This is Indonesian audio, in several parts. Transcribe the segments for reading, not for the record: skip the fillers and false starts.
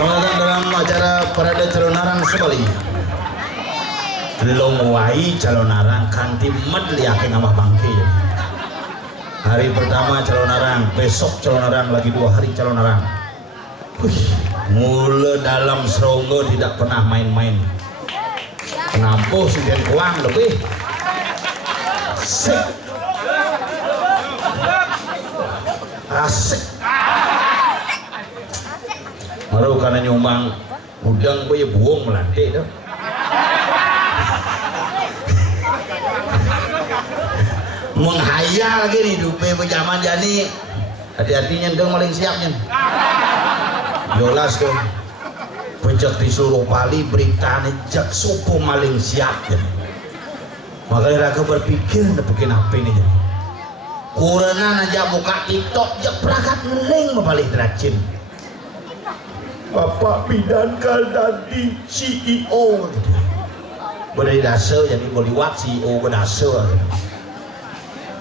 Selamat datang dalam acara Parade Calon Arang Sebali. Belum wai calon arang kanti medli aking nama bangke. Hari pertama calon arang, besok calon arang, lagi 2 hari calon arang. Mula dalam seronggo tidak pernah main-main. Kenapa sudah kuang lebih? Asik. Asik. Baru karena nyumbang udang gue buang melantik dah. Menghayal lagi nih dupe berjaman jani. Hati-hatinya dong maling siapnya. Yolas tuh. Pejak disuruh pali berita nejak sopo maling siap ya. Makanya raga berpikir nak bikin apa ini ya. Kurana aja buka TikTok je perakat ngeling membalik racin. Bapak Bidankal dari CEO berdari dasar jadi boliwat CEO berdasar.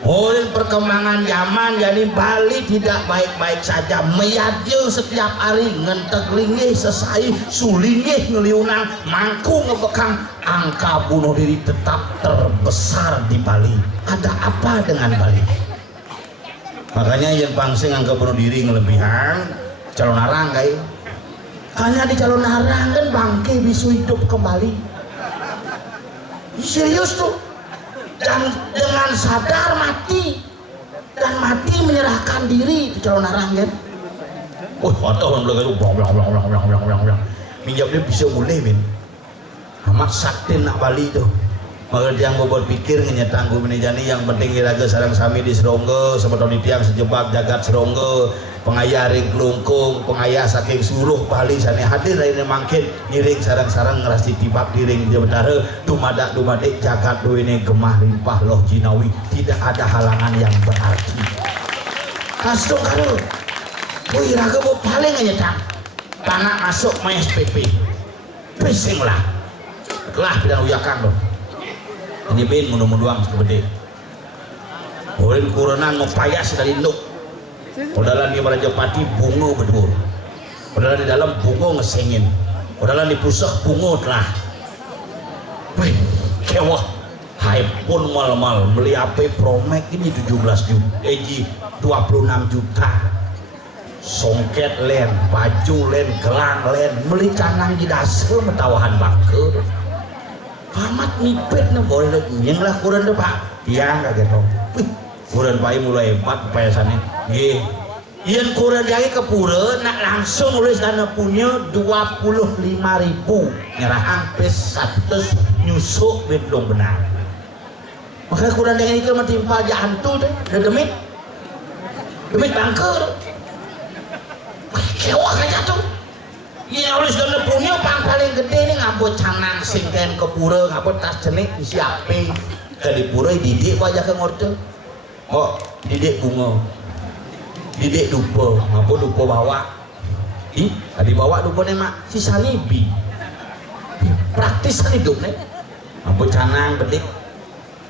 Oleh perkembangan zaman jadi Bali tidak baik-baik saja, meyadil setiap hari ngentek linggih sesai sulingih ngeliunang mangku ngebekang. Angka bunuh diri tetap terbesar di Bali. Ada apa dengan Bali? Makanya yang pangsing angka bunuh diri ngelebihan calon arang kayak hanya di calon arang kan bangke bisa hidup kembali. Serius tuh. Dan dengan sadar mati dan mati menyerahkan diri di calon arang kan. Atau orang bilang minjam dia bisa boleh bin. Amat sakti nak Bali tuh. Maka dia mau berpikir ngenyetanggu menijani yang penting iraga sarang sami di seronggo sebetulnya tiang sejebak jagat seronggo pengayah ring kelungkung pengayah saking suruh Bali sana hadir dari mangkin ngiring sarang-sarang ngerasi tibak diring dia betara dumadak dumadik jagat do ini gemah limpah loh jinawi tidak ada halangan yang berarti. Kasih karo iraga mau paling ngenyetang tanah masuk main SPP pising lah kelah bilang uyakan loh. Ini bin mudah-mudahan segede. Orang corona ngopayas dari induk. Padahal di Raja Pati bunga berdua. Padahal di dalam bunga ngesengin. Padahal di pusat bunga telah. Wih, kewah. Hai pun mal-mal beli HP Promax ini 17 juta. 26 juta. Songket len, baju len, gelang len, beli canang di dasar metawahan bangker. Amat nipet na boleh yang lah kurang deh pak yang gak gitu kurang bayi mulai hebat payasannya yang kurang lagi ke pura nak langsung nulis dana punya 25.000 nyerah ampes 100 nyusuk belum benar makanya kurang lagi itu mentimpa jantung deh demit bangker kewah aja tuh. Iya oleh sudah punya pang paling gede ini ngabut canang singken ke pura ngabut tas jenik disiapin ke di pura didik aja ke ngorte oh didik bunga didik dupa ngabut dupa bawa tadi bawa dupa nih mak sisa libi praktisan hidup nih ngabut canang bedik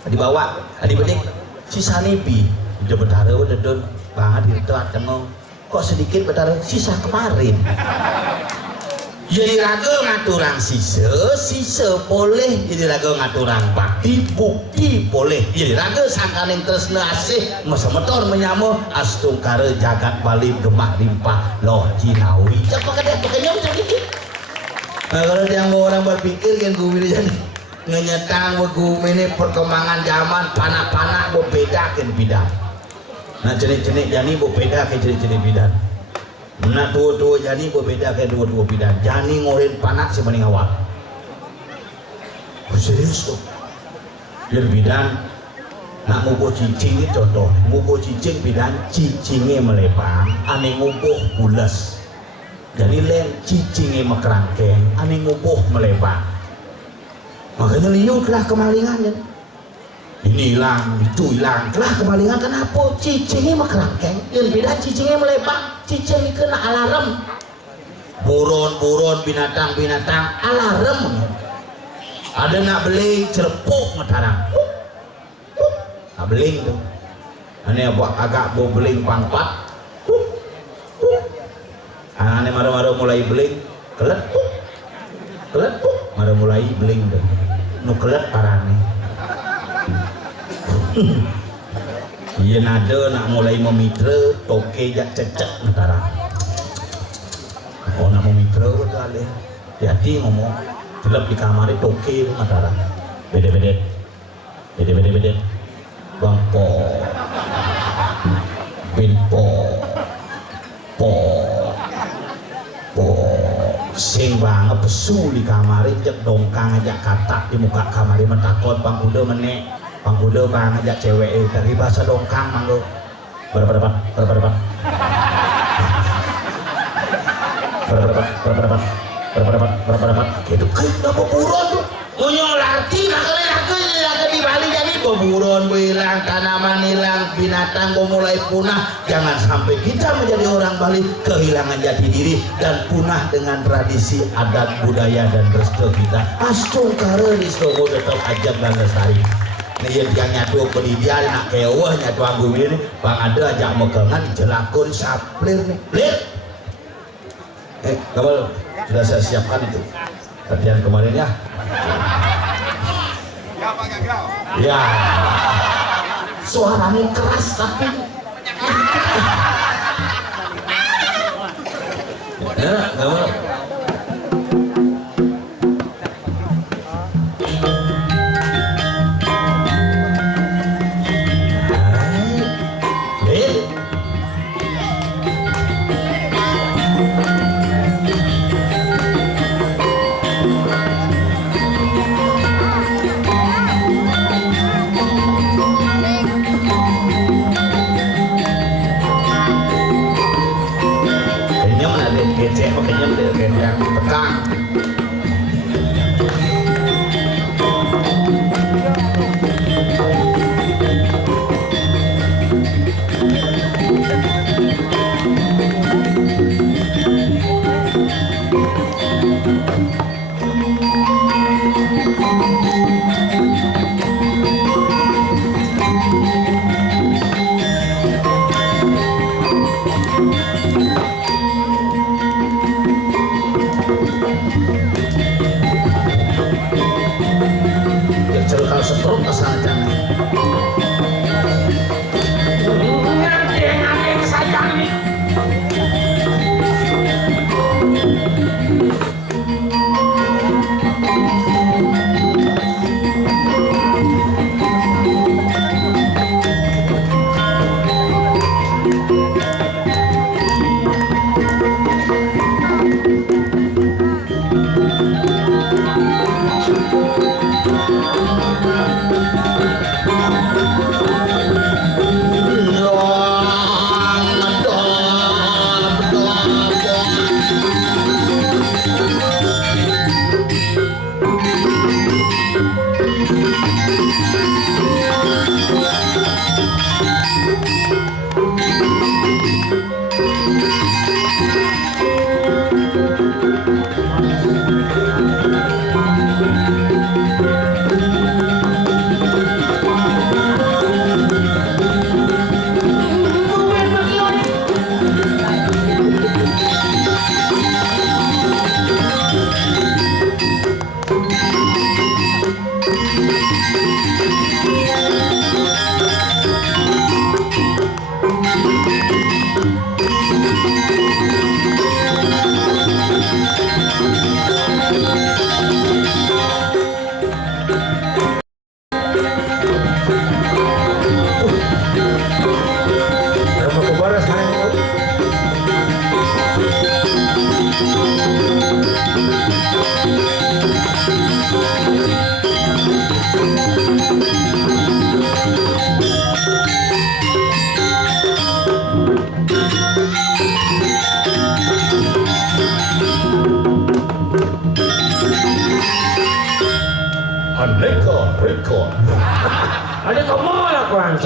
tadi bawa tadi bedik sisa libi udah betara udah don banget di telat tengok kok sedikit betara sisa kemarin jadi raga ngaturang sisa boleh jadi raga ngaturang bakti bukti boleh jadi raga sangkaning tresna asih mesemetor menyamu astungkara jagat bali gemah limpah loh jinawi siapa kadang pakainya macam gitu. Nah kalau yang orang berpikir kan gue jadi ngenyetang gue ini perkembangan zaman panak-panak berbeda kan bidan nah jenis-jenis jani berbeda kan jenis-jenis bidan nah tua-tua jani berbeda kayak tua-tua bidan jani ngorin panak sebanding awal serius tuh biar bidan nak ngubuh cicing ini contoh ngubuh cicing bidan cicingnya melepang aneh ngubuh bulas jadi lain cicingnya mekerangkeng aneh ngubuh melepang makanya liuklah kemalingannya ini hilang, itu hilang lah kemalingan kenapa? Cicingnya mekerangkeng yang beda cicingnya melepang cicing kena alarm buron-buron binatang-binatang alarm ada nak beling celepuk ngetarang nak beling tuh ini agak mau beling pangpat ini maru-maru mulai beling kelet maru mulai beling tuh nu kelet parane iya nada nak mulai memitra toke jak cecek antara oh nak memitra betul hati ngomong gelap di kamar toke antara beda-beda bangpo pinpo po sing banget pesu di kamar jek dongkang aja katak di muka kamar mentakon bang udah menek Bang Kudo bang ngajak cewek dari bahasa dongkang manggo berapa gitu kita buron tuh punya larti laga di Bali jadi buron hilang tanaman hilang binatang mulai punah jangan sampai kita menjadi orang Bali kehilangan jati diri dan punah dengan tradisi adat budaya dan restu kita astungkara di Sogo tetap ajak dan lestari nih yang nyatu pendidikan nak kewah nyatu anggur ini bang ada ajak megangan jelakun saplir nih lir kamu sudah saya siapkan itu latihan kemarin ya ya suaranya keras tapi ya kamu yang tekan setruk kesana Record. Ada kamu lah kuang.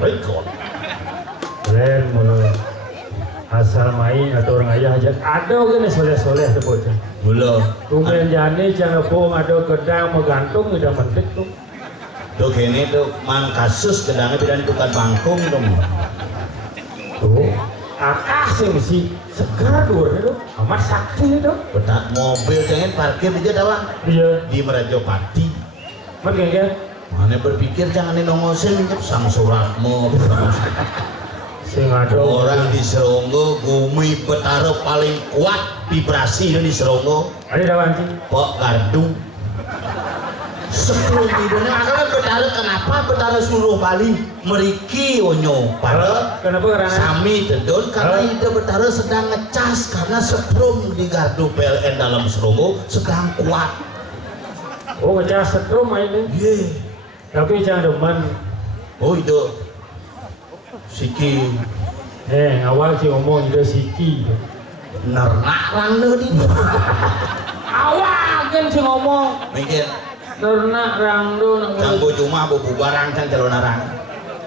Record. Keren mulu. Asal main atau orang ayah aja. Ada kan soleh-soleh tu bocah. Belum. Kemudian jani jangan pun ada kedang menggantung udah mentik tu. Tuh kini tuh mang kasus kedangnya bidan tukar bangkung dong. Tuh. Akah sih mesti segar dur itu. Amat sakti itu. Betak mobil jangan parkir aja dawang. Iya. Di Merajopati. Mana kan? Mana berpikir jangan nongosin minyak sang suratmu. Sing ada Orang di Seronggo gumi betara paling kuat vibrasi di Seronggo. ada dawan sih. Pak Gardu. Sebelum tidurnya makanya betara kenapa betara suruh Bali meriki onyo pada Kenapa karena Sami Dedon karena itu betara sedang ngecas karena sebelum di gardu PLN dalam Seronggo sedang kuat. oh ngecas setrum ini. Ye. Tapi jangan demen. Oh itu Siki Awal sih ngomong itu Siki. nernak rangda di Awal kan sih ngomong. mikir Ternak rangdo nak Kang bojo mah bobo barang kan calon arang.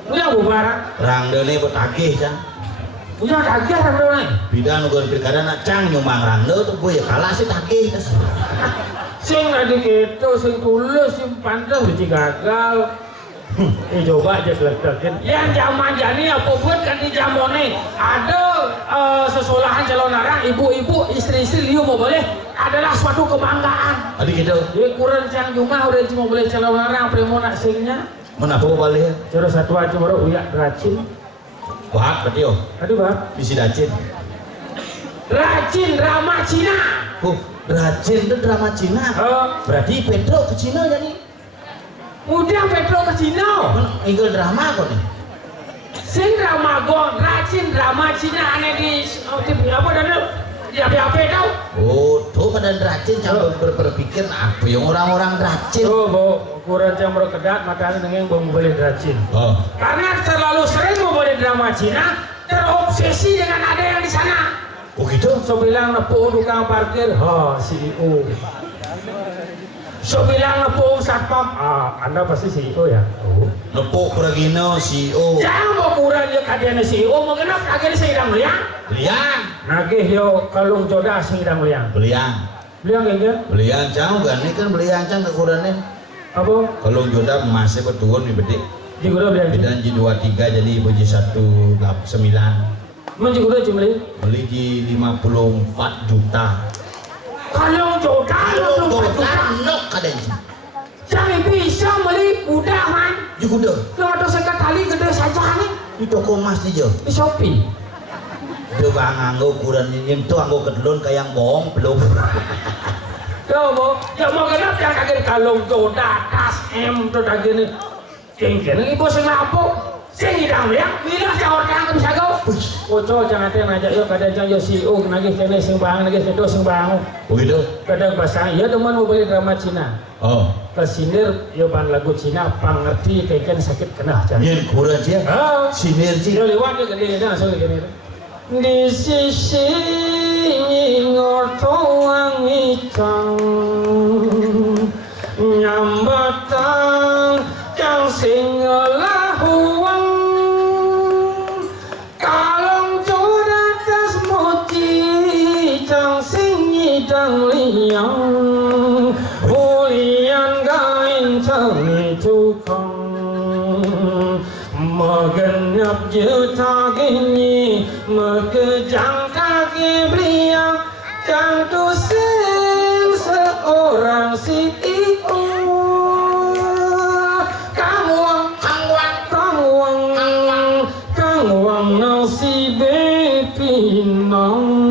punya bubaran. Rangda ni bertakih kan. Punya kagak rangdo nih. Bidan ukur pilkada nak cang nyumbang rangda tuh boy kalah sih takih. Sing lagi gitu, sing tulus, sing pantas, sing gagal. Coba aja ledakin. Yang zaman jani apa buat kan di jamone ada sesolahan calon arang, ibu-ibu, istri-istri liu mau boleh adalah suatu kebanggaan. Adik gitu. Dia kurang cang cuma udah cuma boleh calon arang, primo nak singnya. Menapa balik? Cara satu aja baru uyak racin. Wah, berarti oh. Aduh bang. Bisi dacin. Racin drama Cina. Racin itu drama Cina. Berarti Pedro ke Cina jadi. Udah Pedro ke Cina. Ikut drama kok nih. Sing drama gon, racin drama Cina aneh di TV apa dan di HP tau. Oh, tuh pada racin jangan berpikir apa yang orang-orang racin. Tuh, mau ukuran yang berkedat matanya dengan mau beli racin. Oh. Karena terlalu sering mau beli drama Cina, terobsesi dengan ada yang di sana. Oh gitu? So bilang nepuk tukang parkir, CEO. So bilang nepuk satpam, Anda pasti CEO ya? Oh. Nepuk Pragino CEO. Jangan mau kurang ya kajian CEO, mau kenapa kajian sedang liang? Belian. Nagih yo kalung jodoh sedang liang. Belian. Liang enggak? Belian cang kan ini kan belian cang kekurannya. Apa? Kalau jodoh masih berturun di bedik. Jigudo bilang. Dan J23 jadi puji 189. Menjigudo cuma Beli di 54 juta. Kalau jodoh, Kalau jodoh nok kadang. jangan bisa beli udahan. Juga Kalau ada sekali gede saja nih di toko emas di jo. di Shopee. Dia bang anggo ukuran ini tuh anggo kedulun kayak yang bohong belum. Kau mau, ya mau kenapa yang kaget kalung jodoh tas tuh lagi nih. Kengkeng ibu sing lapo, sing hidang liang, bila si orang bisa kau. Ojo jangan teh ngajak yo kadang jangan yo CEO nagih kene sing bang nagih kedo sing bang. Begitu? Kadang pasang ya teman mau beli drama Cina. Oh. Kesinir yo pan lagu Cina pang ngerti kengkeng sakit kena jangan. Yang kurang sih. Sinergi. Yo lewat yo gede langsung gini. Di sisi ngortoang icang nyambatan kang sing lahuang kalong coratas moci kang sing nyidang liang bulian gain cangi tukang magenap juta gini mekejang kaki beliang kang tusin seorang CEO kang wang nasibe pinang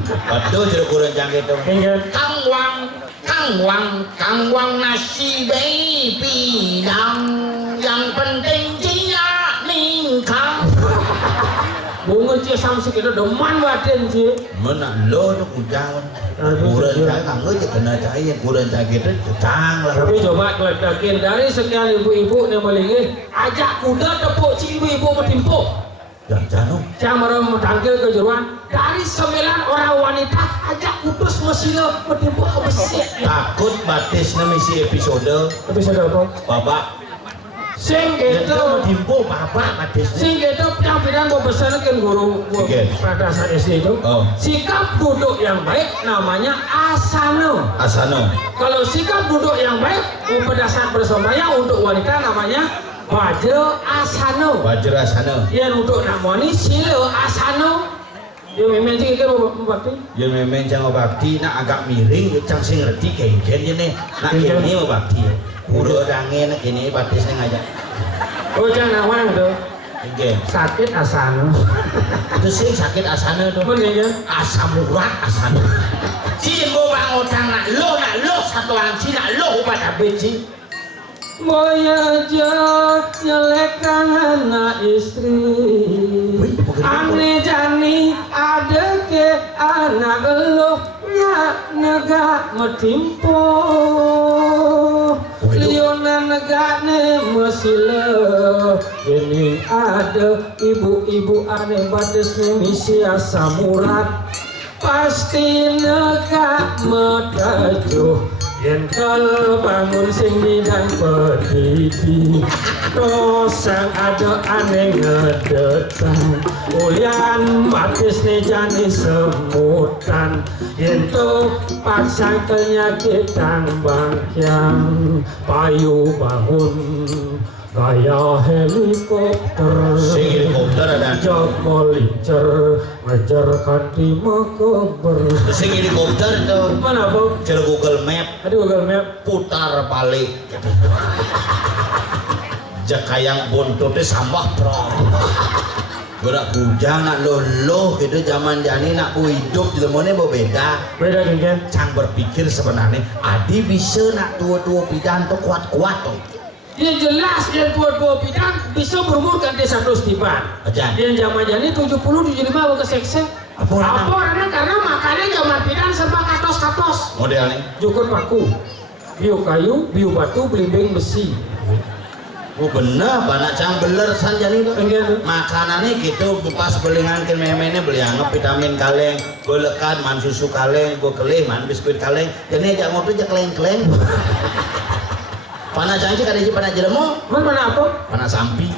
Betul jadi kurang canggih itu. Ingat. Kang Wang nasi baby yang penting dia ningkang. Bunga cia samsi kita deman badan cia. Mana lo tu kujang. Kurang canggih kang je kena cahaya kurang canggih itu cang lah. Tapi coba keletakin dari sekian ibu-ibu yang melingih, ajak kuda tepuk si ibu-ibu bertimpuk. Jangan Yang merem tangkil ke jeruan dari 9 orang wanita ajak kudus mesila bertimpuk ke besi. takut batisnya misi episode. Tapi sudah apa? Bapak Sing itu gitu. dimpo bapak batisnya. Sing gitu yang bidan mau pesan kan guru Oke. pada saat SD itu. Oh. Sikap duduk yang baik namanya asana. Asano. Kalau sikap duduk yang baik pada saat bersembahyang untuk wanita namanya wajra asana. Wajra asano. Yang untuk namanya sila asana. Ya memang sih kan bakti. Ya memang jangan bakti nak agak miring, cang sing ngerti kengken je nih. Nak ini mau bakti. Udah angin ini batisnya ngajak. Oh jangan awang tuh. Kengken. Sakit asana. Itu sih sakit asana tuh. Bener ya? Asam urat asana. Cing gua bang utang nak lo satu orang cing nak lo pada benci. Moya nyelekan anak istri. Ane jani ada ke anak eloknya negak metimpo. Liona negakne mesila. Ini ada ibu-ibu ane batasnya misi asam urat. Pasti negak metajuh. Yen kalau bangun sing bidang pedidi Rosang ada aneh ngedetan Ulian batis nih jani semutan Yen tuh paksa penyakitan bangkyang Payu bangun gaya helikopter Sing helikopter ada. Jok molincer ngejar kanti makober Sing helikopter tuh. Mana bu? Cari Google Map. Ada Google Map. Putar balik. Jakayang buntutnya sampah pro. Gerak bujang nak lolo gitu zaman jani nak bu hidup di lemone berbeda. Beda kan? Cang berpikir sebenarnya adi bisa nak tua-tua pidan tuh kuat-kuat tuh. Dia jelas yang tua-tua bidan bisa berumur ganti 100 tiban. Ajan. Yang zaman jani 70 75 ke seksek. Apa Apa karena makannya zaman bidan serba katos-katos. modelnya? Jukun paku, biu kayu, biu batu, belimbing besi. Oh bener, banyak cang beler san jani tuh. Enggak. Makanannya gitu pas belingan ke memenya beli anggap vitamin kaleng, gue lekat man susu kaleng, gue kelih man biskuit kaleng. Jadi aja ngopi aja keleng-keleng. Panah cangci kada isi panah jelemo, Mana apa? panah sampi.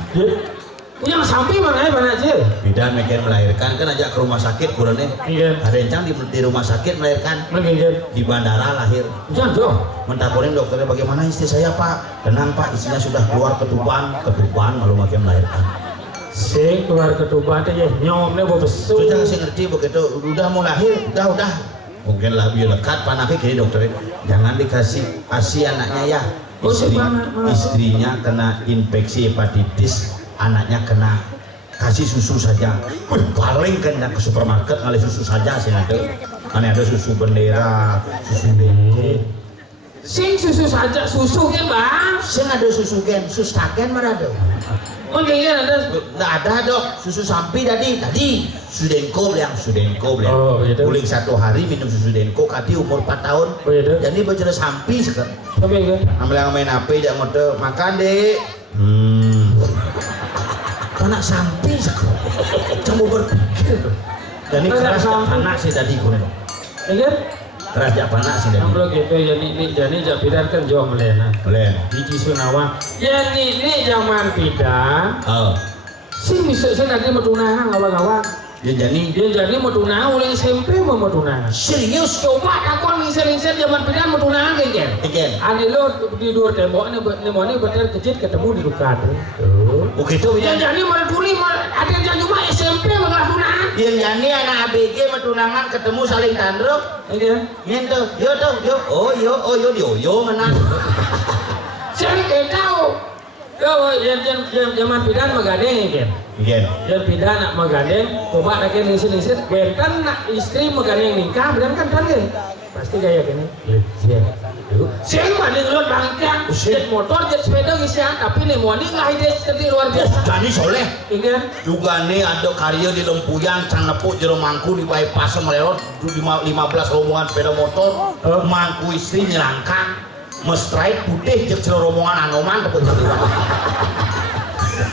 Yang sampai mana ya mana aja? Bidan mikir melahirkan kan ajak ke rumah sakit kurangnya. Iya. Ada yang di rumah sakit melahirkan Mungkin. di bandara lahir. Jangan dong. Mentakorin dokternya bagaimana istri saya pak? Tenang pak, istrinya sudah keluar ketuban malu makin melahirkan. Sing keluar ketuban teh ya nyomnya bawa besu. Sudah saya ngerti begitu, udah mau lahir, udah. Mungkin lebih lekat panaknya kini dokternya. Jangan dikasih anaknya ya. Istrinya kena infeksi hepatitis, anaknya kena kasih susu saja. Paling kan ke supermarket ngalih susu saja sih ada susu bendera, susu bengke. Sing susu saja susu kan bang? Sing ada susu gen, susu taken mana ada? Mungkin ada. Nggak ada dok, susu sampi tadi Sudenko beliang. Oh, gitu. Guling 1 hari minum susu Denko, kati umur 4 tahun. Oh, gitu. Jadi bicara sampi sekarang. Tapi kan? Ambil yang main HP jangan ngode makan dek. Anak sampi sekarang. Kamu berpikir. Jadi keras anak sih tadi gue. Kan? Keras anak sih tadi. Ambil gitu ya jadi japidan kan jauh melena. Boleh. Biji sunawan. Ya ini zaman pidan. Oh. Si bisa saya nanti mau tunangan awal-awal. Ya jadi. Dia jadi mau tunangan oleh SMP mau tunangan. Serius? Coba aku ngisi-ngisi zaman pidan mau tunangan kan? Igen. Ane lo di luar tembok ini bener kejit ketemu di dukaan. Tuh. Oh gitu Yang ya. jadi mau tuli ada yang cuma SMP mau tunangan. Yang jadi anak ABG metunangan ketemu saling tandruk. Iya. Nyentuh, yo. Oh yo mana? Saya nggak tahu. Yo, zaman pidan magadeng kan. Iya. Yang pidan nak magadeng, coba nak ningsit-ningsit, benten nak istri magadeng nikah, benar kan panggil. Pasti gaya gini. Iya. Siang mana ngelot bangkang, jet motor, jet sepeda ngisian, tapi nih morning lah ide seperti luar biasa. Jadi soleh. Iya. Juga nih ada karya di Lempuyan, can nepuk jero mangku di bypass melewat 15 rombongan sepeda motor, mangku istri nyelangkang, mestrait putih jek jero rombongan anoman dapat satu.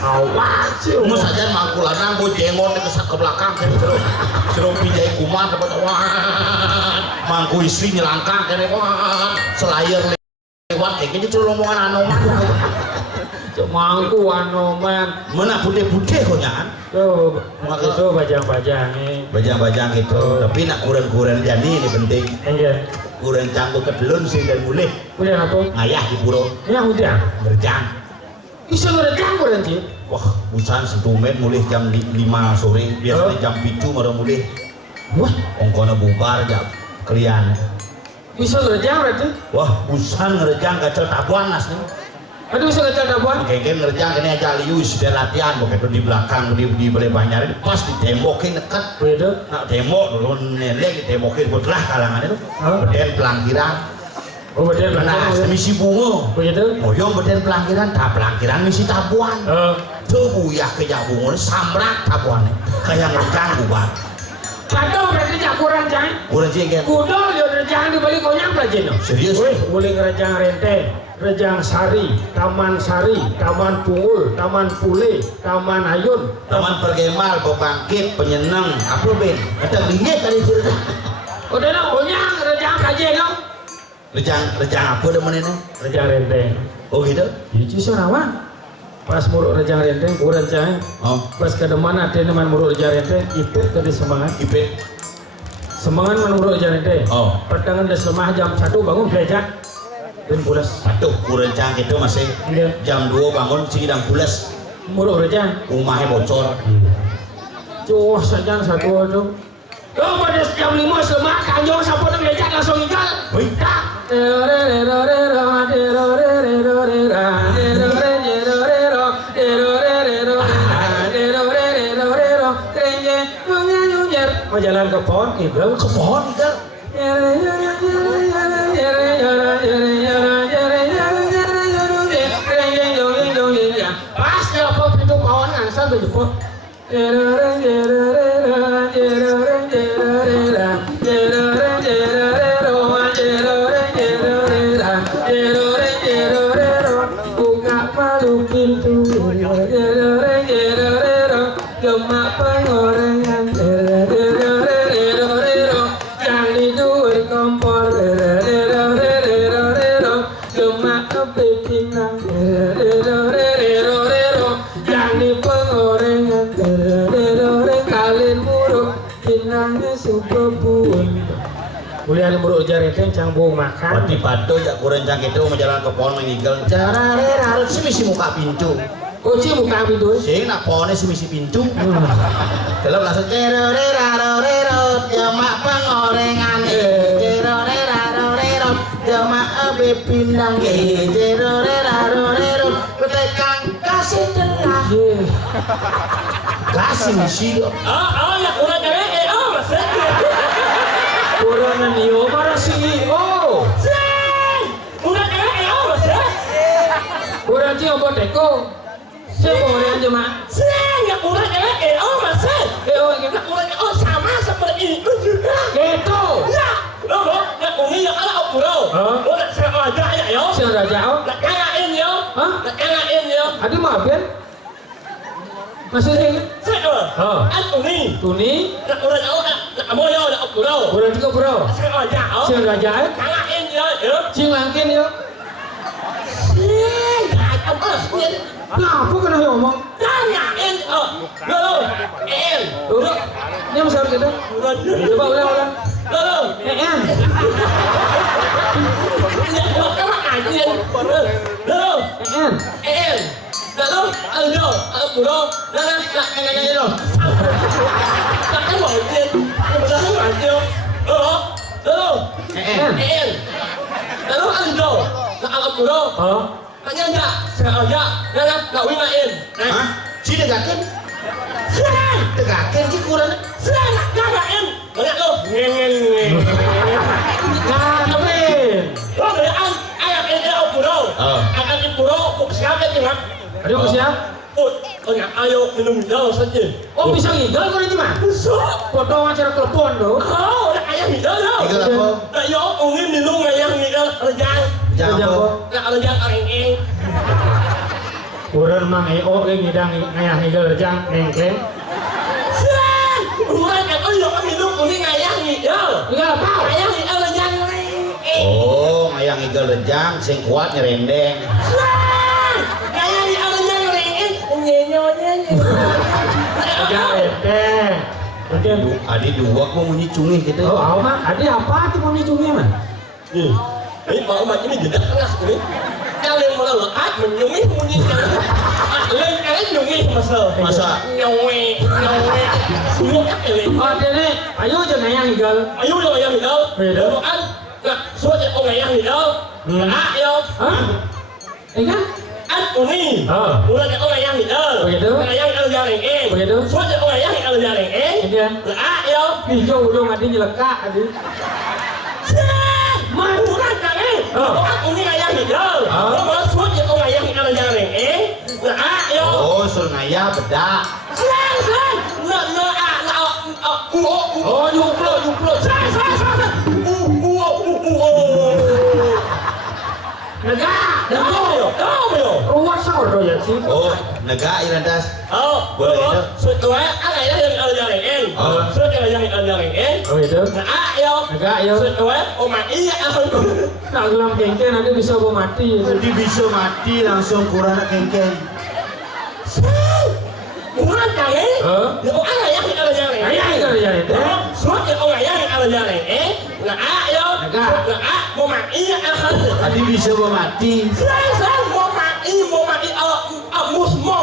Awas sih. Mau saja mangku lanang gue jengot ke belakang kan jero pinjai kuman dapat mangku istri nyelangkang kan selayar lewat kayak gitu jero rombongan anoman. Mangku anoman. Mana putih-putih kok nyan? Tuh, itu bajang-bajang nih. Bajang-bajang gitu, tapi nak kuren-kuren jadi ini penting. Iya. Kuren canggung kedelun sih dan boleh. Udah apa? Ngayah di puro. Ya udah. Ngerjang. Bisa ngerjang kuren sih. Wah, busan setumet mulai jam 5 sore, biasanya jam 7 baru mulai. Wah, Ongkona bubar jam kalian. bisa ngerjang berarti? Wah, busan ngerjang kacel tabuan nas nih. Aduh bisa ngerjang apa? Kayak ngerjang kini aja lius dia latihan, begitu di belakang di balai banyak ini pas ditembokin dekat. Beda. Nak tembok dulu nelek ditemokin belah kalangan itu. Beden pelangkiran. Oh beda. Nah, misi bunga. Begitu. Moyong beden pelangkiran, tak pelangkiran misi tabuan. Tuh buyah kejak bunga, samrak tabuannya. Kayak ngerjang bubar. Kado berarti jak kurang jangan. Kurang jengkel. Kudo dia ngerjang di balik konyang pelajin. Serius? Wih, boleh ngerjang renteng, ngerjang sari, taman pungul, taman pule, taman ayun. Taman pergemal, pembangkit, penyenang, apa ben? Ada bingit tadi cerita. Udah nak konyang ngerjang kajian dong. Rejang apa demen ini? Ngerjang renteng. Oh gitu? Jadi sorawan. Pas muruk rejang renteng, kurang jangan. Oh, Pas ke depan ada teman muruk rejang renteng, ipit tadi semangat. ipit. Semangat menurut rejang renteng. Oh, Pertengahan dah semah jam 1 bangun belajar. Dan pulas. aduh, kurang itu masih Iya. jam 2 bangun sidang pulas. Muruk rejang. Rumahnya bocor. Cuh saja satu aduh. Kau pada jam 5 semah kanjong siapa tu belajar langsung ikal. Wih. Tak. Mau jalan ke pohon gitu. Ke pohon kan? Pas apa pintu pohon asal berjumpa. Buka palu pintu. Gemak pengorengan. Yang dijual kompor. Gemak api pinang. Yang di pengorengan. Kalin muruk. Pinangnya subebuan. Kuliah di muruk jareteng canggung makan. Pati padu ya kurang itu menjalan ke pohon meninggal. Jarare harus sih misi muka pintu. Kunci buka pintu. Sing nak pohonnya si misi pintu. Dalam langsung cerorerarorerot jamak pengorengan. Cerorerarorerot jamak abe pindang. Cerorerarorerot ketekang kasih telah. Kasih misi. Ya kurang jareteng. Masih. Kurang nio marah CEO. Kurang jareteng. Masih. Kurang cio boteko. Siapa orang cuma? Saya kurang mas. Kita Kurang sama seperti itu juga. gitu. Ya, lo nggak uni ya kalau bro. Lo nggak sengaja ya yo. Siapa jauh? Nggak kangen yo. Hah? Nggak kangen yo. Aduh maaf ya. Masih Saya an uni. Tuni. Nggak kurang yo nggak mau yo nggak bro. Kurang juga bro. Sengaja yo. Siapa jauh? Kangen yo. Cing langkin yuk. Nggak apa sih. Kenapa kena ngomong? Tanyain lo Duduk. Ini masih kita. Coba ulang. lo En. lo các bạn ảnh liền lo En. lo bro đây rồi đặt cái mở tiền mà ra cái bản tiêu lo En. lo ăn rồi là ăn bro Tanya aja, saya aja, nana kawin lain. Hah? Si degakeun? Siang, Degakeun si kurang. siang, kawin. Banyak lo, ngeng. Kawin. Lo bayaan, ayam ini aku puro. Akan di puro, kok siapa yang ngap? Aduh siap. Ayo minum hidau saja. Oh bisa ngidol kau itu mah? Bisa. Potong acara telepon tuh. Oh, ada ayam hidau lo. Hidau apa? Ayo, ungin minum ayam hidau rejang. Jangan apa? Nak rejang areng-eng. Urang mah ngeo ge ngidang ngayah ngidol rejang nengkleng. Siang, bukan kan ayo minum ungin ayam hidau. Enggak apa? Ayam hidau rejang areng-eng. Oh, ngayang igel rejang sing kuat nyerendeng. Ayam hidau rejang areng-eng. Nyenyo. Enggak enteng. Mungkin Adi dua mau munyi cungih gitu. oh, apa mah? Adi apa tuh mau nyungnya mah? Ini mau macam ini jeda tengah ini. Kalian malah lekat menyungi bunyi kalian kalian nyungi masa nyawe semua kalian. Oh, Dene, ayo aja ngayah ngidol. Ayo lo ayam hidau. Hidau. Kan nak suat orang ayam hidau. Nak yo. Hah? Enggak? An uni. Ulah nak orang ayam hidau. Begitu. Ayam hidau jaring Begitu. Suat orang ayam hidau jaring Kemudian Nak yo. hijau dong adi nyelekak adi. Mah bukan kali. Orang uni ayam hidau. Kalau suat orang ayam hidau jaring Nak yo. Oh, sur ngayah bedak. Slang. Oh, nyumplo. Negak, ruas sahur ya sih. Oh, nega irandas. Boleh itu. Setelah ada yang jaring. Setelah yang jaring. Oh itu. Nah, yo. Negak yo. Setelah iya Tak gelam kengken nanti bisa gua mati. Jadi bisa mati langsung kurang kengken. Bukan kali. Ya ada yang jaring. Ayah itu ya itu. Setelah orang yang jaring. Nah, yo. Nah, mau mati Tadi bisa gua mati. Saya mau mati musmo.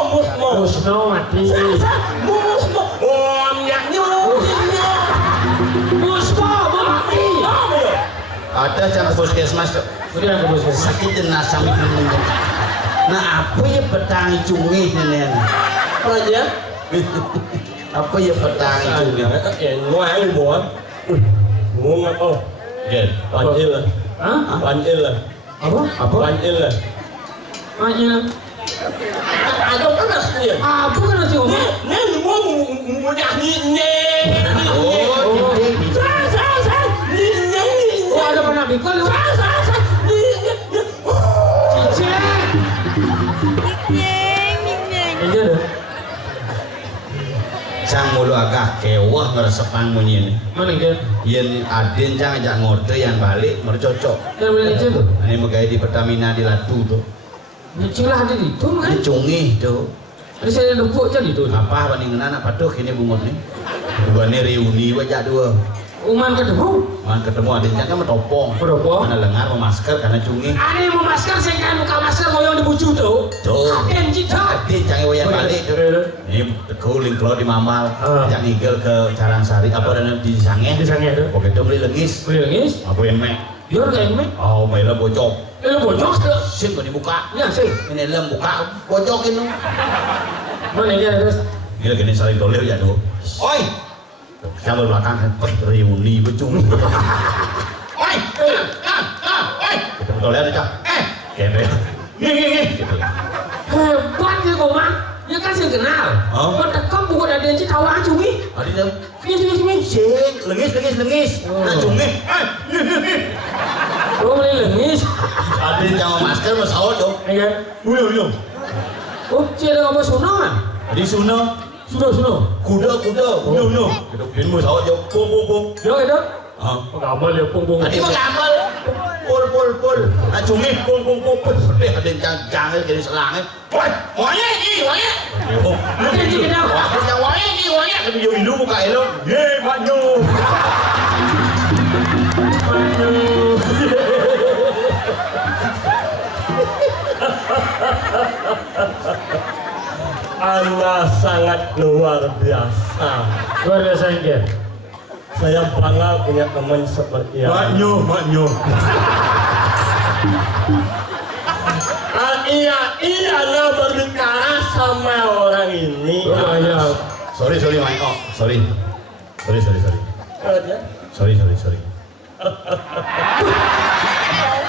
Musno mati. Musmo. Musno mati. Ada jangan puskesmas tuh. Kemudian ke bos. Sakit jenazah mikir. Nah, apa ya petangi cungih nenek? Raja. Apa ya petangi cungih? Ngoan buat. Ngomong apa? Panjil lah. Hah? Panjil lah. Apa? Panjil lah. Maknya. Ada panas dia. Apa kan sih Om? Nih mau mudah nih. Oh, dinding. Saya. Nih. Oh ada pernah bikol lu? Saya. Cicing. Iya deh. Sang mulu agak kewah ngeresepang munyin. Mana kan? Yen Aden jangan ajak ngorde yang balik mercocok. Yang boleh cicing tuh? Ini megaya di Pertamina di Latu tuh. Cicing lah ada di itu kan? Di cungih tuh. Ada saya lembut jadi tuh. Apa bandingan anak patuh ini bungut nih. Bukannya reuni wajah dua. Uman ketemu. Man ketemu Aden jangan metopong. Berapa? Mana lengar mau masker karena cungih. Ada yang mau masker, saya kan muka masker goyang di bucu tuh. Tuh. Aden cicak. Aden jangan wayang balik tuh. Ini kuling kalau di Mamal, yang igel ke Carangsari apa dan di Sange. Di Sange tuh. Oke itu beli lengis. Beli lengis. Apa yang mek? Biar kayak ini. Oh, mainlah bocok. Lu bocok tuh. Sim kau dibuka. Ya sih. Ini lem buka bocokin lu. Mana dia terus? Gila gini saling dolir ya tuh. Oi. Kalau belakang, wih reuni becung. Oi, oi. Kita dolir aja. Kene. Nih. Gitu. Hebat ya kau mah. Ya kan saya kenal. Oh. Bertekam bukan ada yang tahu aja nih. Adi tuh. Sini. Sing, lengis. Nah, cungih. Oh beli lengis. Adi jangan masker mas awal dong. Iya. Uyo. Oh, si ada ngomong sunongan. Adi suno. Sudah. Kuda. Uyo. Kita pilih mas awal dong. Pung. Yo itu. Ah. Pengamal ya pung. Adi mau ngapal. Pul. Nah, cungih. Pung. Adi jangan jadi selangit. Woi, wanya. Ada yang kenal. Wanya. Tapi yo minum muka elo. Ye, banyu. Anda sangat luar biasa. Luar biasa Inge. Saya bangga punya teman seperti Anda. Maknyo. Ai sama orang ini. Oh ya. Sorry Mai. Oh, sorry. Kalau dia Sorry.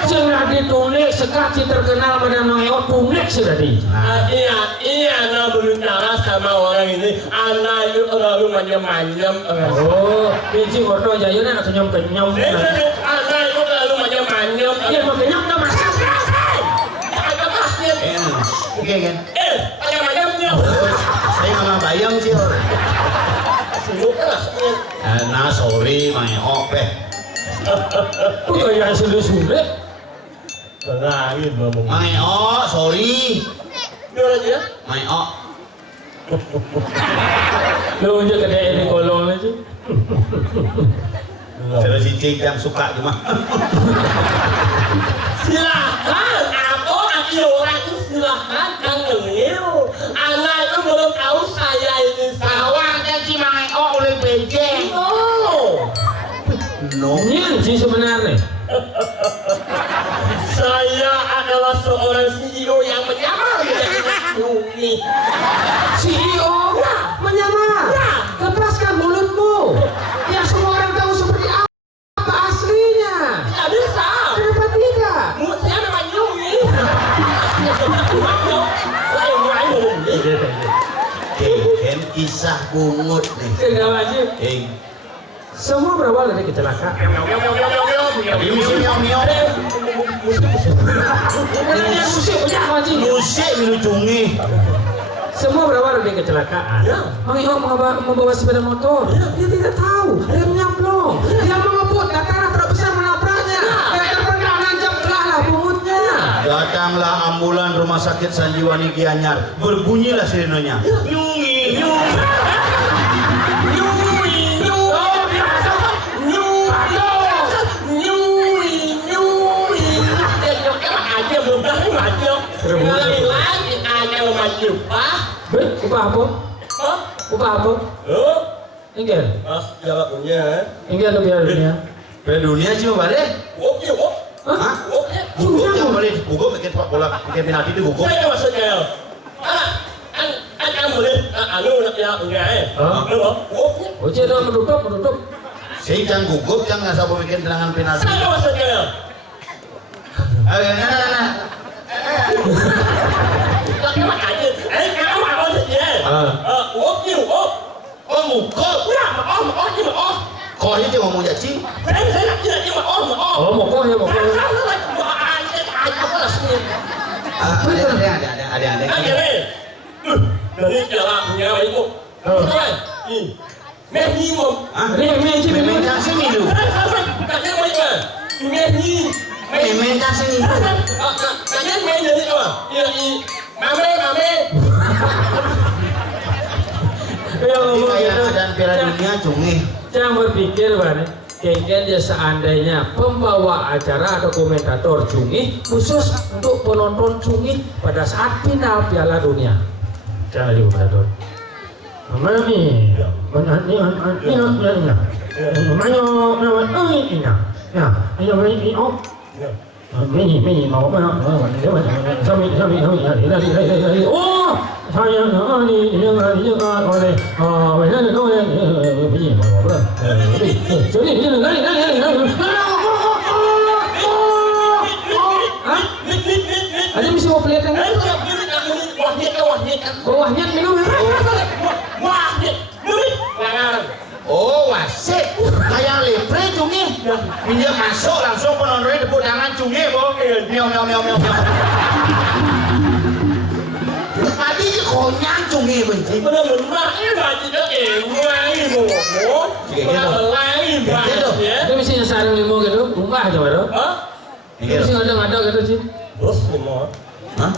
Sudah ditulis sekali terkenal pada Mang Eo tulis sudah di. Iya, anak berbicara sama orang ini, anak itu lalu manyam-manyam. Oh, biji kotor aja ya nak kenyam. Anak itu lalu manyam-manyam. Iya mau kenyam dah masak. Ada pasnya. Oke kan? Manyam-manyamnya. Saya nggak bayang sih. Sibuk lah. Nah, sorry Mai. Oh, Kok kayak sulit. Tenangin ngomong. Mai. Oh, sorry. Gimana dia? Mai. Oh. Lu aja kena ini kolong aja. Saya si Cing yang suka cuma. Silahkan, aku orang itu silahkan Kang Nengil. Anak itu belum tahu saya ini Sawang dan si Mai. Oh, oleh bejeng. No. Ini sih sebenarnya. Saya adalah seorang CEO yang menyamar menjadi Yuni. CEO menyamar. Lepaskan mulutmu. Ya semua orang tahu seperti apa aslinya. Tidak bisa. Kenapa tidak? Mulut saya memang Yuni. Ken kisah bungut nih. Tidak wajib. Semua berawal dari kecelakaan. Musik melujungi. Semua berawal dari kecelakaan. Mang Eo membawa sepeda motor. Dia tidak tahu remnya blong. Dia mengebut, karena truk besar menabraknya. Dia terpental nancap lah bungutnya. Datanglah ambulan rumah sakit Sanjiwani Gianyar. Berbunyilah sirenenya. Nyungi. Upah apa? Enggak. Jawab punya. Enggak lebih harusnya. Dunia cuma balik. Hah? Gugup cuma balik. Gugup bikin sepak bola, bikin penalti itu gugup. Saya maksudnya. Anh boleh anu nak ya enggak Oh, dia menutup. Saya jangan gugup, jangan sabar bikin tendangan penalti. Saya maksudnya. Nah. Kamu apa saja? Oh, mukul. Kau ini dia ngomong jadi. Saya nak cakap dia Oh, mokok ya mokok. Ada. Dari jalan punya itu. Minimum. Memang jangan sini lu. Katanya mana? Minimum. Memang jangan sini. Katanya main dari apa? Ya, mame. Ini kayak keadaan Piala Dunia cungi. Jangan berpikir Bang, kayaknya dia seandainya pembawa acara atau komentator cungi khusus untuk penonton cungi pada saat final Piala Dunia. Jangan di komentator. Mami, ini mau apa? Oh, saya jangan oleh begini mau apa? Jadi ada mesti mau pelihara kan? Wahnya minum ya? Oh, wasit. Kayak lepre cungi. Dia masuk langsung penontonnya tepuk tangan cungi, Bang. Miau. Tadi konyang cungi benci. Benar-benar ini baca ini mau. Itu mesti sarang limo gitu, rumah aja baru. Itu mesti ada gitu sih. Bos lima. Hah?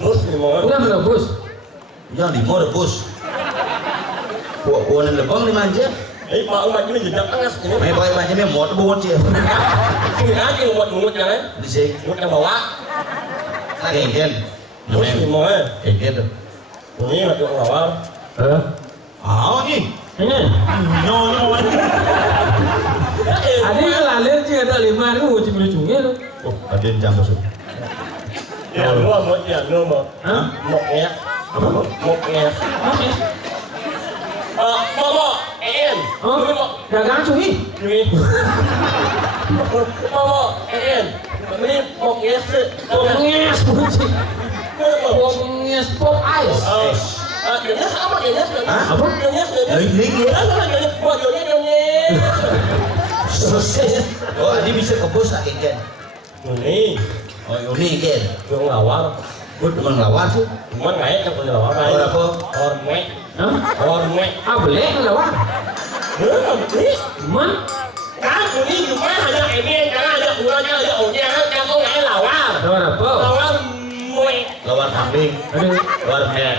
Bos lima. Udah rebus. Jangan limo rebus. Kuanan lebang dimanja. Pak umat ini jejak tengah ini. Mai pakai banjirnya muat bungut sih. Sini aja buat jangan. Disik. Buat yang bawa. Kengken. Bos lima. Kengken tuh. Ini lagi bawa. Ini. Ini. Nyo. Ada yang lalir sih ada 5.000 uji cungi lu. Oh, ada jam bos. Ya, lu mau. Hah? Mau ya. Moknges. Momo, En. Dagang cumi. Momo, En. Ini Moknges. Moknges bunyi. Moknges pop ice. Genyes apa genyes? Apa? Genyes. Ini sosis. Oh, ini bisa kebos lagi kan? Ini, Oh, ini kan? yung lawar. Gue teman lawan tuh. Cuman ngayak yang punya lawar. Oh, apa? Orme. Hah? Orme. Ah boleh nggak wah? Ini. Man. Kan ini cuma hanya ini, karena ada gulanya, ada onya, kan kau ngayak lawar. Lawar apa? Lawar mue. Lawan kambing. Aduh. Lawan meh.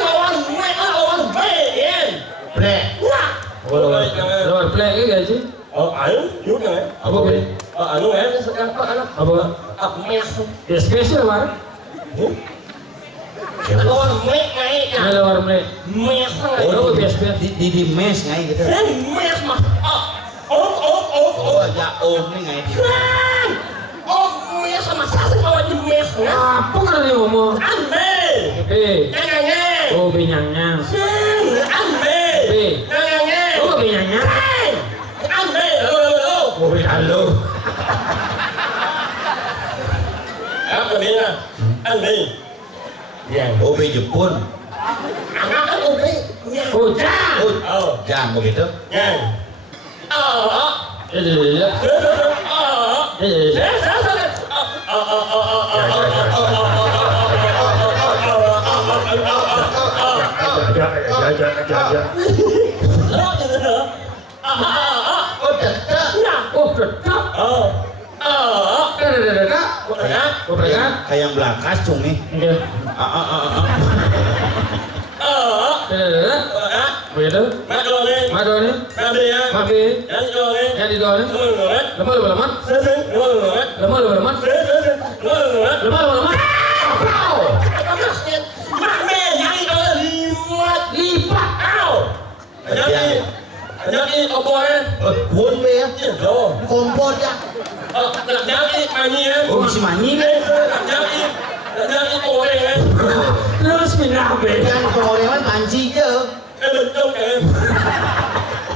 Lawar mue, lawar ben. Brek. Wah. Lawar plek ya sih? Anu, yuk kan? Apa be? Anu sekarang apa? Apa? Mes. Ya spesial war. Lawar mue ngayak. Ini lawar plek. Mes. Oh biasa. Di mes ngai gitu. Mes mah. Oh, ya nih ngai di. Mes sama sasa bawa di mes. Apa kan dia ngomong? Ambe. Nyangnya. Oh binyangnya. Ambe. Nyangnya. Oh binyangnya. Ambe. Oh halo. Apa dia? Ambe. Yang. Oh, be Jepun. Anak kan ambe. Oh jang. Oh, jangan begitu. Yang. Ya. Oh, tetap. Oh tetap. Oh berangkat. Kayak belakas cumi. Oke. Begitu. Madu ni. Mabe. Yang di doa ni. Lemah lemah. Lemah lemah. Lemah lemah. Lipat. Jadi oboe. Buôn be ya. Loh. Kompor ya. Jadi manyi ya. Oh, masih manyi. Jadi oboe ya. Terus minabe. Kan korean panci je. Betul kan?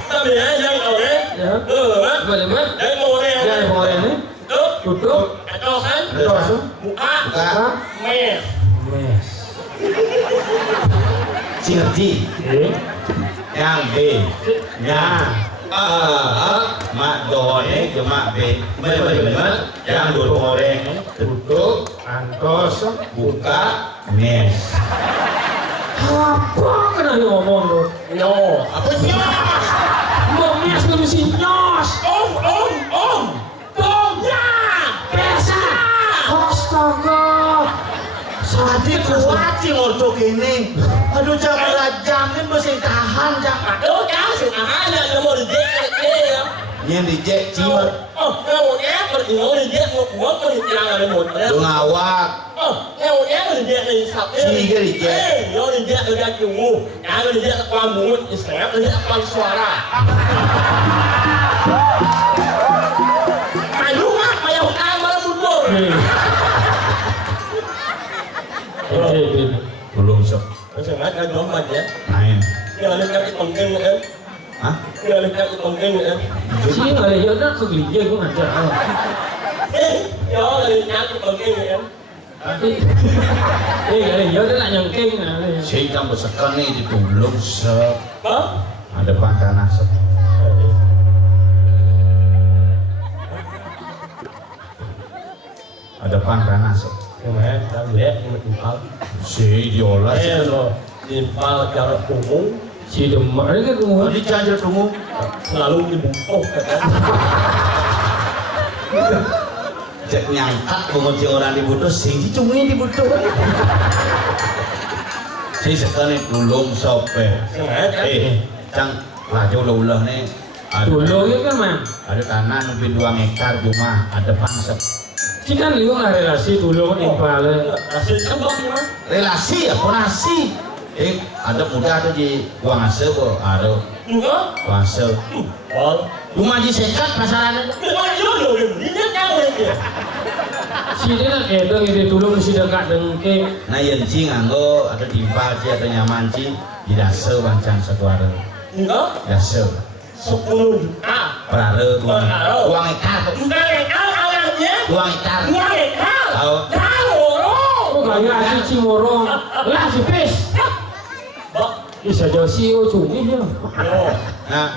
Tapi ya yang oboe. Ya. Kan? Boleh boleh. Yang oboe. Yang boleh ni. Tutup. Atau kan? Terus. Buka. Buka. Mes. Yes. Ngerti. Yang B. Nya. Mak done ke mak B. Bener-bener. Yang dua goreng. Tutup. Antos. Buka. Mes. Apa kena dia ngomong tu? No. Apa nyos? Mau mias tu mesti nyos. Om. Ya. Pesa. Astaga. Sadi kuat sih ngorco gini. Aduh jangan rajam ini mesti tahan jangan. Aduh, jangan sih ada yang mau dijek ya. Yang dijek cimer. Mau ya, mau dijek mau jangan ada mau. Lu ngawak. Mau ya dijek di sap. Juga dijek. Yo dijek udah tunggu. Jangan dijek kepala mulut, istirahat dijek kepala suara. Malu mah, mayang kamar mundur. Belum sok. Sangat kan dompet ya. Main. Jangan lihat itu penting ya. Hah? Jangan lihat itu penting ya. Sih ada ya dah kegelinja gue ngajar. Yo, lihat itu penting ya. Ada ya dah nak nyangking. Saya jam besekan nih ditulung sep. Hah? Ada pantanah sep. Ada pantanah sep. Kemarin kita lihat ini timpal. Si diolah sih. Lo timpal cara umum Si demak ni kan tunggu. Di janjel tunggu. selalu dibutuh kan. Cek nyangkat mengunci orang dibutuh, sing cumi dibutuh. Si sekarang tulung sope. Cang laju ulah nih. Dulu ya kan man. Ada tanah lebih 2 hektar rumah, ada pangsep. Si kan liu lah relasi dulu impal. Hasil tembak gimana? Relasi ya, konasi. Ada muda tuh di Guangse kok, ada Enggak. Guangse. Oh. Rumah di sekat pasarannya. Memang jodoh ini dia tahu ya. Sini nak dong ini tulung si dekat dengke. Nah yang ci nganggo ada timpal ci atau nyaman ci di dasar bancang satu hari. Enggak? Dasar. 10 juta. Perare uang ekar. Enggak ekal awalnya. Uang ekar. Enggak ekal. Tahu? Tahu. Oh gaya cici morong. Lah si pes. Bisa jadi CEO cumi ya. Nah.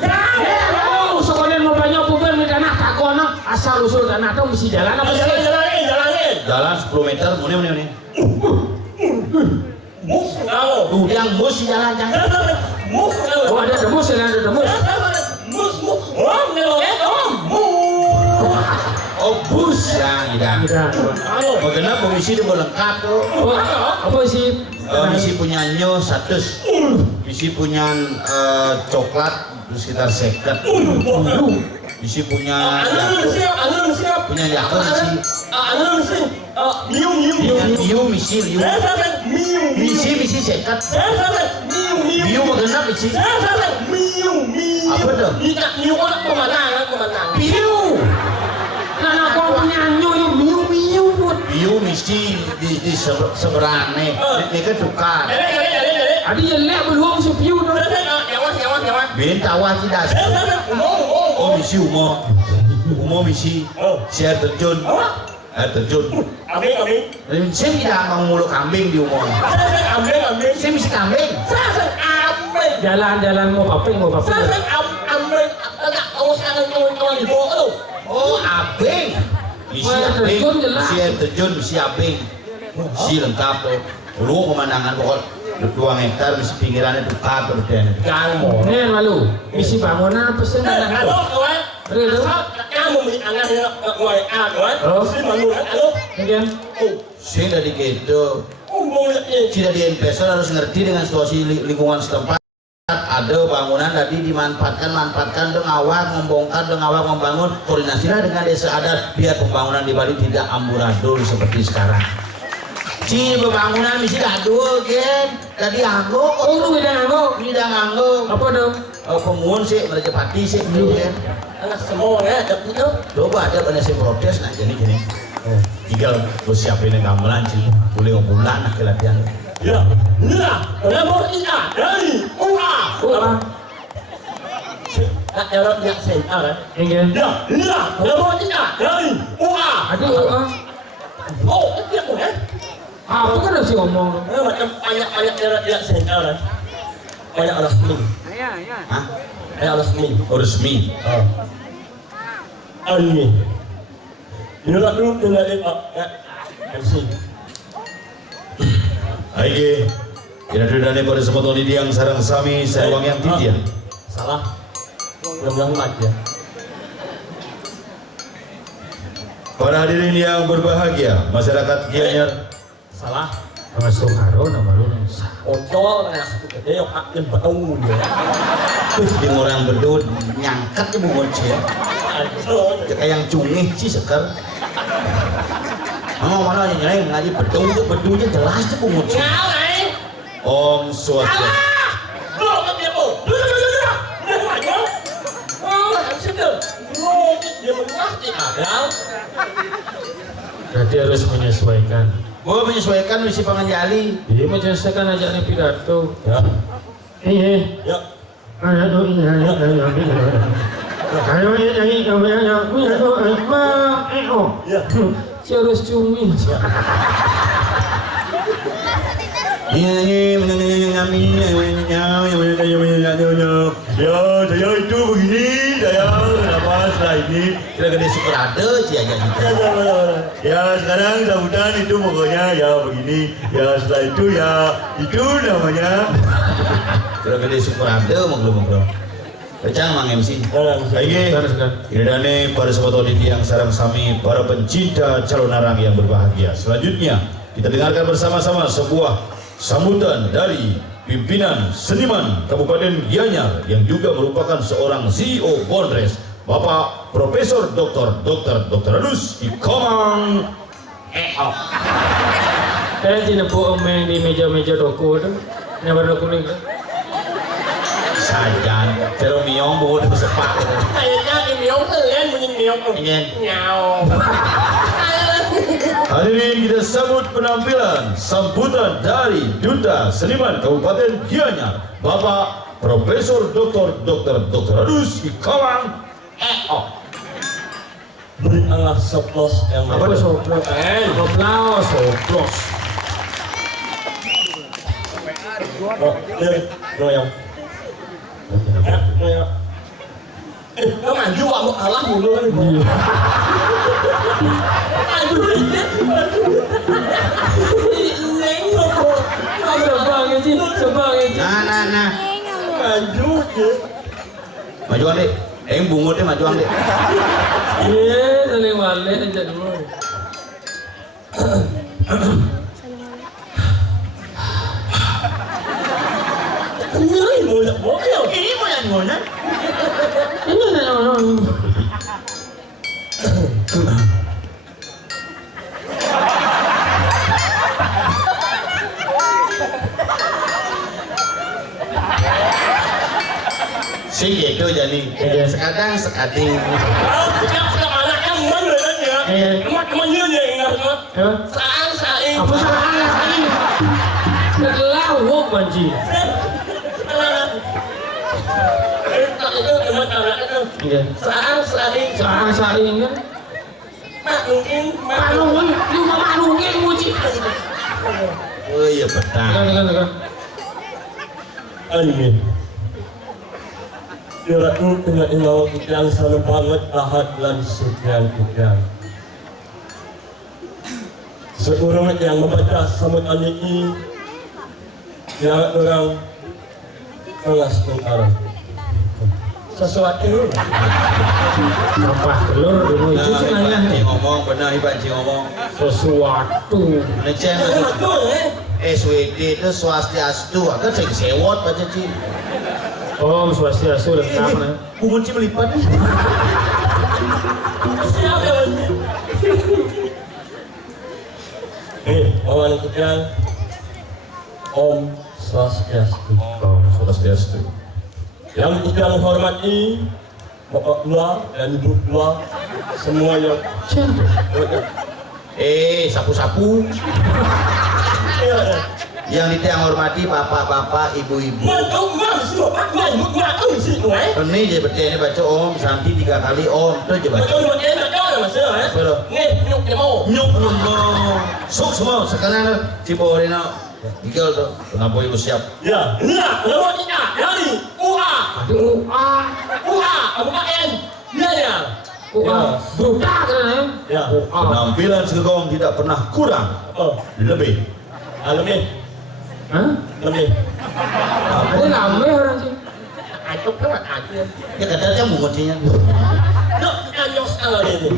Oh sekolah mau banyak puber minta nak tak kono asal usul tanah tuh mesti jalan apa sih? Jalanin. Jalan 10 meter, muni. Mus kalau. Yang bus jalan jangan. Mus kalau. Oh ada demus ya ada demus. Mus. Oh, ngelongek om. Oh bus yang tidak. Tidak. Bagaimana komisi itu lengkap tuh. Oh, apa sih? Misi punya nyo 100. Misi punya coklat sekitar 50. Misi punya siap. punya yakult misi. Miu misi liu. Misi sekat. Miu bagaimana misi? Apa tuh? Miu orang pemandangan. Piu. Karena kau punya nyu miu put. Miu misi di seberang nih. Ini kan tukar. Adi jelek belum si piu tu. Bin tawah tidak. Oh misi umum misi. Saya terjun. Terjun. Kambing. Saya tidak mau muluk kambing di umum. Kambing. Saya misi kambing. Jalan mau paping. Oh abing. Misi abing. Misi air terjun, misi abing. Misi lengkap tuh. Lu pemandangan pokok 2 hektar misi pinggirannya dekat terus deh. Nih lalu misi bangunan pesen anak tu. Kamu beli anak yang bangunan. Kemudian Saya dari gitu. Tidak di investor harus ngerti dengan situasi lingkungan setempat. Ada bangunan tadi manfaatkan dengan awal membongkar dengan awal membangun, koordinasilah dengan desa adat biar pembangunan di Bali tidak amburadul seperti sekarang. Ci pembangunan mesti gaduh kan tadi anggo lu bidang anggo. Apa dong? pemungun sih mereka pati sih gitu kan. Anak semua ya, tapi itu. Coba ada banyak yang protes nah jadi gini. Tinggal gue siapin yang gamelan sih, boleh bulan nak latihan. Ya, kenapa tidak dari Apa? Nak jalan yang sentar kan? Kemudian Ya, kenapa tidak dari aduh Oh, itu ya. apa kan harus ngomong? Macam banyak jalan yang sentar kan? Banyak resmi. Hah? Banyak resmi. Oh, resmi. Ini. Ini lah dulu dengan MC. Aige, kira-kira pada sepotong di yang sarang sami sewang yang tidian. Salah. Belum aja. Para hadirin yang berbahagia, masyarakat Gianyar. Salah. Nama Soekarno nama lu. Ocol kayak gede yang akan betul dia. Di orang berdua nyangkat ibu bocil. Kayak yang cungih sih sekar. Mana yang lain ngaji bedulnya jelas tuh bu bocil. Om Swastiastu. Belum kan dia bu. Dia aja. Oh, harusnya dia mengerti ada. Berarti harus menyesuaikan. Oh menyesuaikan misi Panganjali. Iya menyesuaikan aja nih pidato. Ya. Iya. Ya. Ayo Ya. Si harus cumi. Ya saya itu begini saya kenapa setelah ini kita gede syukur ada sih aja gitu. Ya sekarang sambutan itu pokoknya ya begini ya setelah itu ya itu namanya kita gede syukur ada menggelo-menggelo. Kecang Mang MC. Baik, Irdane para sobat auditi yang sarang sami, para pencinta calon narang yang berbahagia. Selanjutnya kita dengarkan bersama-sama sebuah sambutan dari pimpinan seniman Kabupaten Gianyar yang juga merupakan seorang CEO Bondres, Bapak Profesor Dr. Adus Ikomang Eo. Saya tidak bohong di meja-meja toko itu. Yang warna kuning. Sajan, pero miong bukan sepak. Kayaknya ini miong kalian bunyi miong. Ingin. Nyau. Hadirin kita sambut penampilan sambutan dari Duta Seniman Kabupaten Gianyar, Bapak Profesor Dr. Adus Ikawang EO. Berikanlah soplos yang Apa soplos? Soplos. Goyang. Kau maju kamu kalah mulu kan? Maju Nah. maju Majuan deh. Bungut deh majuan deh. Iya, saling balik aja dulu. Nyeri bolak bokil. Ini mau yang mana? Si gitu jadi. Sekadang sekading. Kalau kita anaknya mana ya? Teman-teman nyonya ingat saing. Apa salah ini? Kelawak banci. Iya. Saing. Saing kan? Maklungin. Cuma maklungin muci. Oh iya betah. Kan. Ini. Kira-kira dengan ingawa yang selalu banget ahad dan sekian. Sekurang yang membaca sambutan ini yang orang kelas tentara sesuatu Apa telur dulu itu Nah, cenanya. Ibanci ngomong, benar Ibanci ngomong. Sesuatu. Necen SWT itu swastiastu, kan saya sewot baca Ci. Om Swastiastu lengkap nih. Bungut Ci melipat. siapa Wawan Kudian Om Swastiastu. Oh, Swastiastu. Yang kita menghormati Bapak Dua dan Ibu Dua semuanya. Sapu-sapu. Iya. Yang kita hormati bapak-bapak, ibu-ibu. Ini je baca ini baca Om Santi 3 kali Om itu je baca. Nyuk ngomong. Sok semua sekarang Ciborina. Igel tuh. Kenapa ibu siap? Ya, iya, lewat kita dari UA. Kabupaten Gianyar. Buta kan Ya. Penampilan Segong tidak pernah kurang. Lebih. Lebih. Hah? Lebih. Ada nambah orang sih. Acuk lewat aja. Ya katanya bungutsinya. Yuk, kita nyos kalau ini.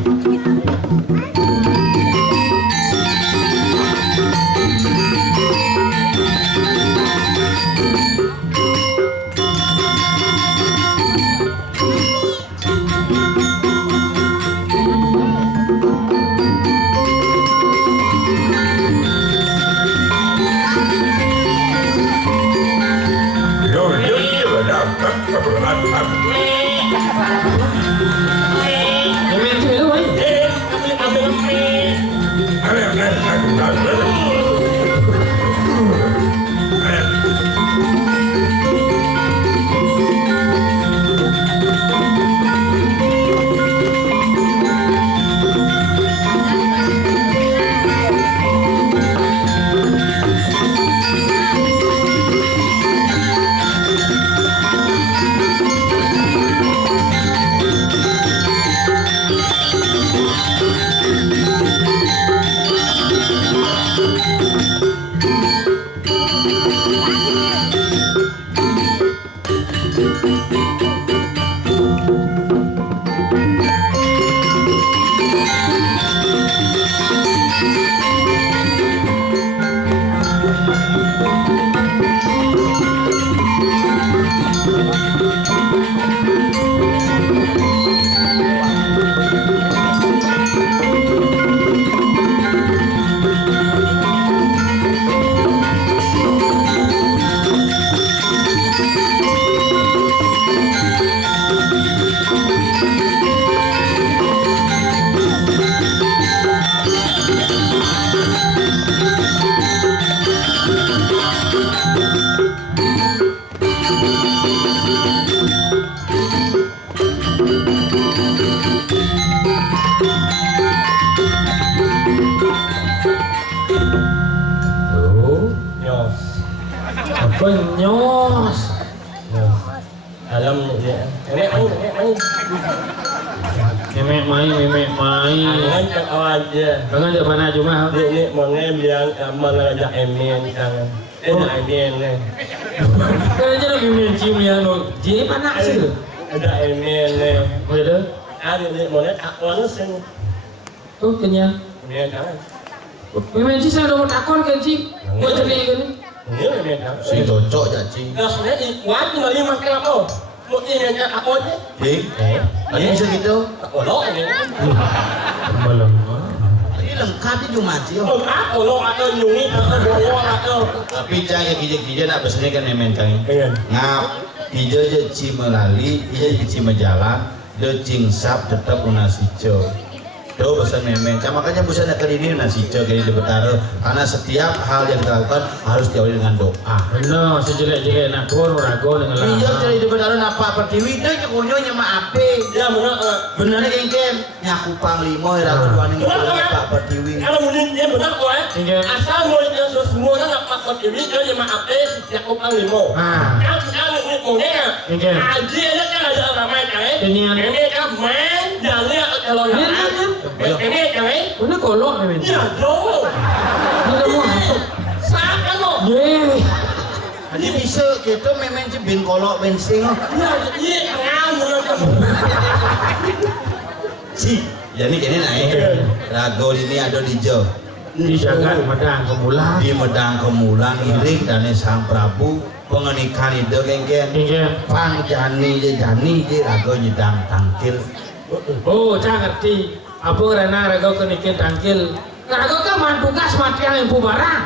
Benyos. Alam dia. Nenek main. Memek main. Jangan cak aja. Jangan jangan mana cuma. Ini mau bilang mana ada emen kan. Ada emen nih. Kan aja lagi main cium yang lo. Jadi mana sih? Ada emen nih. Oh ya dah. Ada ni mau aku sing. Oh kenyang. Emen kan. Memek sih saya dapat akun kan sih. Buat jadi kan. Ini emen kan. Si cocok cacing. Gasnya kuat lagi makan apa? Mau ini aku aja. Ding, ada bisa gitu? Olok ini. Malam. Ini lengkap itu mati. Olok atau nyungi atau bawa atau. Tapi cang ya kija nak pesannya kan memen cang. Iya. Ngap, hijau je cimelali, hijau je cimejalan, de cingsap tetap unasi jo. Tuh pesan memen. Makanya busan nak ini nasi jo kini di Betara. Karena setiap hal yang dilakukan harus diawali dengan doa. Benar, sejelek-jelek nak turun rago dengan Iya lah. jadi di Betara napa pertiwi itu nyekunyo nyema ape. Ya benar. Benernya kengken nyaku panglima irago duaning Pak pertiwi. Kalau mungkin dia benar kok Iya. Asal mau itu semua nak makot ini dia cuma apa yang kau panglimo. Kalau ini punya. Iya. Aja ya kan ada ramai kan. Iya. Ini kan main jangan kalau Iya, iya. ini kan. Mana kolok memek? Ya dong. Ini mau masuk. Sakan lo. Ye. Jadi bisa kita memang bin kolok bensin. Ya iya ngawur kamu. Si, jadi kini naik. Rago ini ada di jo. Dijaga medang kemulan. Di Medang Kemulan iring dan Sang Prabu pengenikan itu kengken. Iya. Pang jani je rago nyedang tangkil. Oh, cak ngerti. Apa karena rago kenikin tangkil. Rago kan mantugas mati yang ibu barang.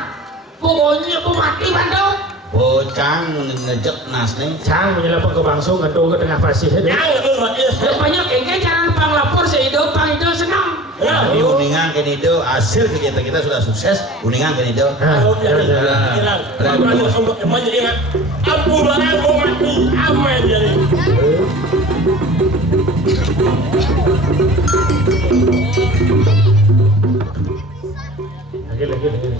Pokoknya ibu mati bandung. Bocang ngejek nas nih. Cang menyelapang ke bangsu ngedo ke tengah pasir. Yang lebih bagus. Banyak kengke jangan pang lapor sehidup pang itu senang. Di Uningan kini itu hasil kegiatan kita sudah sukses. Uningan kini itu. Kalau dia hilang, berani untuk semuanya ingat. Abu barang mau mati, aman jadi. Lagi.